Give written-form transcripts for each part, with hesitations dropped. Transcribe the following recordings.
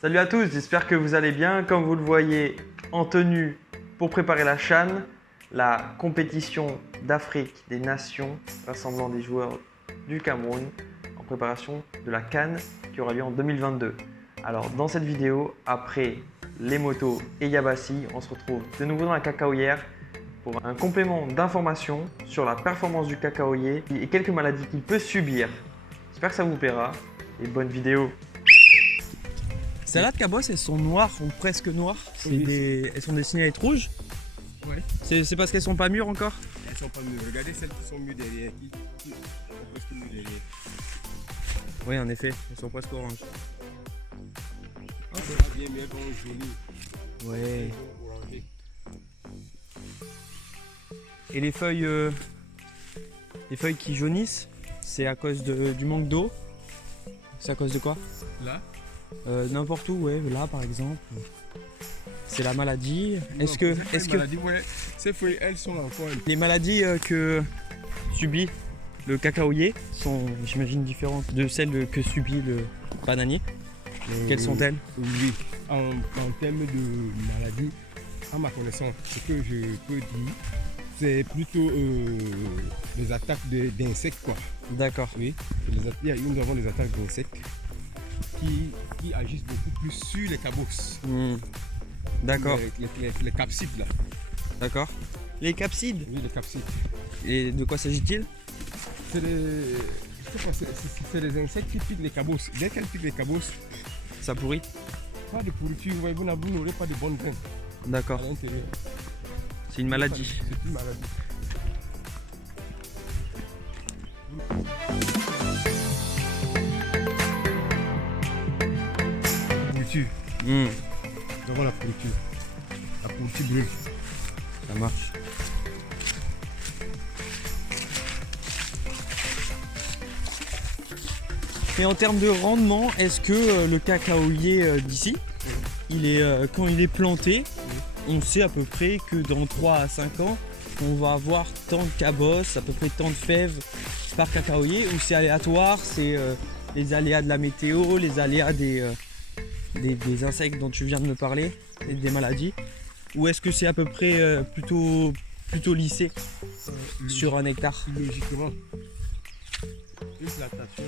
Salut à tous, j'espère que vous allez bien. Comme vous le voyez en tenue pour préparer la CHAN, la compétition d'Afrique des nations rassemblant des joueurs du Cameroun en préparation de la CAN qui aura lieu en 2022. Alors dans cette vidéo, après les motos et Yabassi, on se retrouve de nouveau dans la cacaoyère pour un complément d'informations sur la performance du cacaoyer et quelques maladies qu'il peut subir. J'espère que ça vous plaira et bonne vidéo. Celles-là de Cabos, elles sont noires ou presque noires. Elles sont destinées à être rouges. Ouais. C'est parce qu'elles sont pas mûres encore. Elles sont pas mûres. Regardez celles qui sont mûres derrière. Qui sont presque mûres derrière. Oui, en effet, elles sont presque oranges. Ça va bien, mais elles vont jaunir. Ouais. Elles vont oranger. Et les feuilles qui jaunissent, c'est à cause du manque d'eau. C'est à cause de quoi? Là, N'importe où, ouais, là par exemple. C'est la maladie. Est-ce que ouais, ces feuilles, elles sont encore. les maladies que subit le cacaoyer sont, j'imagine, différentes de celles que subit le bananier? Quelles sont-elles? Oui, en termes de maladie, à ma connaissance, ce que je peux dire, c'est plutôt les attaques d'insectes, quoi. D'accord. Oui, nous avons des attaques d'insectes qui agissent beaucoup plus sur les cabosses. D'accord. Les capsides, là. D'accord. Les capsides. Oui, les capsides. Et de quoi s'agit-il? C'est des insectes qui piquent les cabosses. Dès qu'elles piquent les cabosses, Ça pourrit? pas de pourriture, vous n'aurez pas de bonnes graines D'accord. à l'intérieur. C'est une maladie. C'est une maladie. Pourriture. Nous avons la pourriture. La pourriture brûle. Ça marche. Et en termes de rendement, est-ce que le cacaoyer d'ici, quand il est planté, on sait à peu près que dans 3 à 5 ans, on va avoir tant de cabosses, à peu près tant de fèves par cacaoyer, ou c'est aléatoire, c'est les aléas de la météo, les aléas des insectes dont tu viens de me parler, et des maladies, ou est-ce que c'est à peu près plutôt lissé sur un hectare? Logiquement, une plantation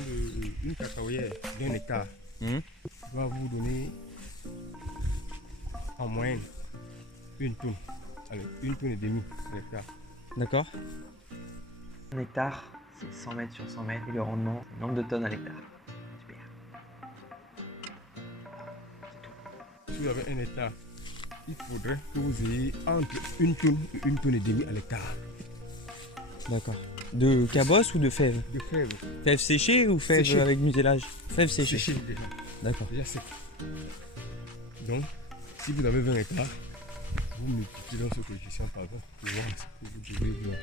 d'une cacaoyère d'un hectare va vous donner en moyenne une tonne. Allez, une tonne et demie à l'hectare. D'accord. Un hectare, c'est 100 mètres sur 100 mètres et le rendement, c'est nombre de tonnes à l'hectare. Super. Si vous avez un hectare, il faudrait que vous ayez entre une tonne et une tonne et demie à l'hectare. D'accord. De cabosses ou de fèves? De fèves. Fèves séchées ou fèves Séchées. avec muselage? Fèves séchées. Séchées déjà. D'accord. Déjà sec. Donc, si vous avez 20 hectares, vous multipliez ce coefficient par 20 pour voir ce que vous devez voir.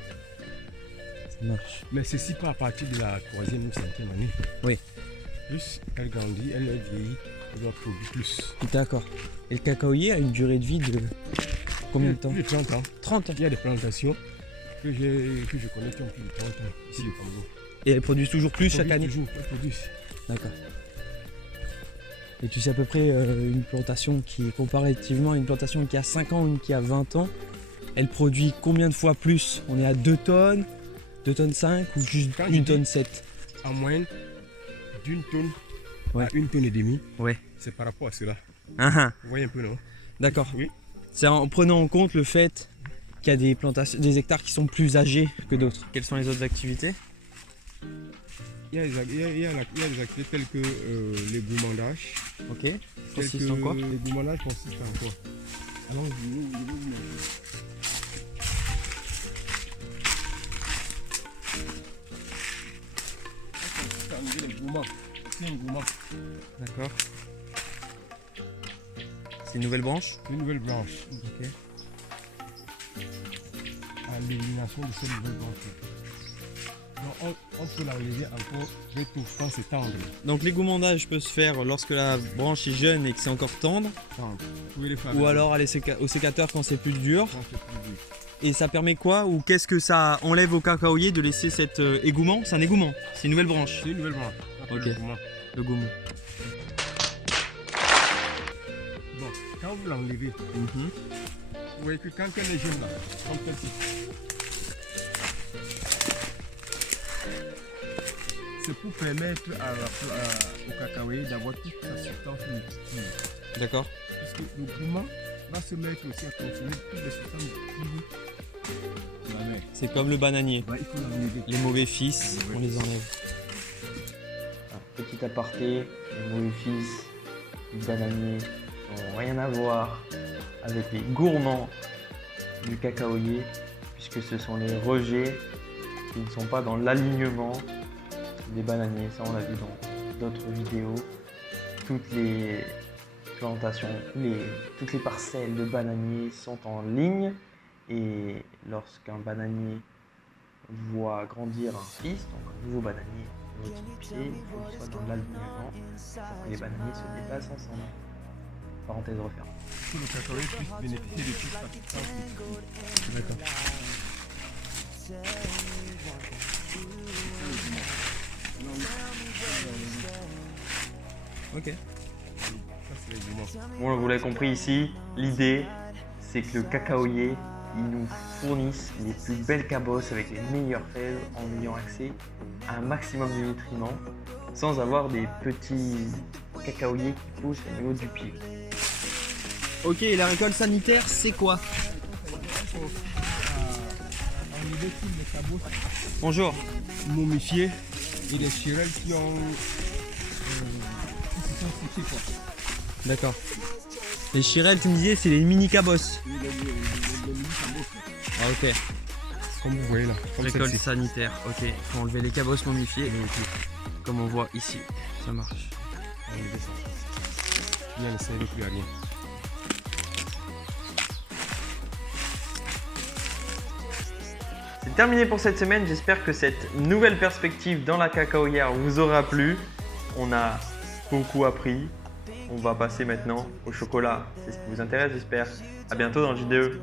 Ça marche. Mais ceci pas à partir de la 3e ou 5e année. Oui. Plus elle grandit, elle vieillit, elle doit produire plus. D'accord. Et le cacaoyer a une durée de vie de combien de temps? Plus de 30 ans. 30 ans. Il y a des plantations que je connais qui ont plus de 30 ans ici au Cameroun. Et elles produisent toujours plus chaque année? Toujours, elles produisent. D'accord. Et tu sais à peu près une plantation qui est comparativement à une plantation qui a 5 ans ou une qui a 20 ans, elle produit combien de fois plus? On est à 2 tonnes, 2 tonnes 5 ou juste Quand 1 tonne 7? En moyenne, d'une tonne Ouais. à une tonne et demie, Ouais. c'est par rapport à cela. Ah, ah. Vous voyez un peu, non? D'accord. Oui. C'est en prenant en compte le fait qu'il y a des plantations, des hectares qui sont plus âgés que d'autres. Quelles sont les autres activités? Il y a des activités telles que les goumandages. Ok. Consiste en quoi? Les goumandages consistent en quoi? Allons-y. C'est un gourmand. D'accord. C'est une nouvelle branche? Une nouvelle branche. Ok. À l'élimination de cette nouvelle branche. Donc on peut l'enlever encore très tôt quand c'est tendre. Donc l'égoumantage peut se faire lorsque la branche est jeune et que c'est encore tendre, Vous pouvez les faire ou alors au sécateur quand c'est plus dur. quand c'est plus dur. Et ça permet quoi? Ou qu'est-ce que ça enlève au cacaoyer de laisser cet égouement? C'est un égouement, c'est une nouvelle branche. C'est une nouvelle branche. Ok. Le gourmand. Le gourmand. quand vous l'enlevez, vous voyez que quand elle est jaune là, comme celle-ci, c'est pour permettre au cacaoyer d'avoir toute sa substance nutritive. D'accord. Parce que le gourmand va se mettre aussi à consommer toutes les substances nutritives de la mer. C'est comme le bananier. Il faut l'enlever. Les mauvais fils, on les enlève. Petit aparté, les mauvais fils du bananier n'ont rien à voir avec les gourmands du cacaoyer, puisque ce sont les rejets qui ne sont pas dans l'alignement des bananiers. Ça, on l'a vu dans d'autres vidéos. Toutes les plantations, toutes les parcelles de bananiers sont en ligne, et lorsqu'un bananier voit grandir un fils, donc un nouveau bananier, un nouveau type de pied, il faut qu'il soit dans l'alignement pour que les bananiers se déplacent ensemble. Parenthèse refermée. Pour que le cacaoyer puisse bénéficier de toute sa substance nutritive. D'accord. Ok. Ça, c'est les gourmands. Bon, vous l'avez compris ici, l'idée c'est que le cacaoyer il nous fournisse les plus belles cabosses avec les meilleures fèves en ayant accès à un maximum de nutriments sans avoir des petits cacaoyers qui poussent au niveau du pied. Ok, la récolte sanitaire, c'est quoi? Enlever tous les cabosses Bonjour. momifiés et les chirelles qui se sont séchées quoi. D'accord. Les chirelles, tu me disais, c'est les mini cabosses. Et les mini-cabosses, quoi. Ah, ok. Comme vous voyez là. Comme Récolte celle-ci. sanitaire, ok. Faut enlever les cabosses momifiées, comme on voit ici. Ça marche. Enlever ça. Bien, ne servez plus à rien. C'est terminé pour cette semaine, j'espère que cette nouvelle perspective dans la cacaoyère vous aura plu. On a beaucoup appris. On va passer maintenant au chocolat. C'est ce qui vous intéresse, j'espère. À bientôt dans le JDE.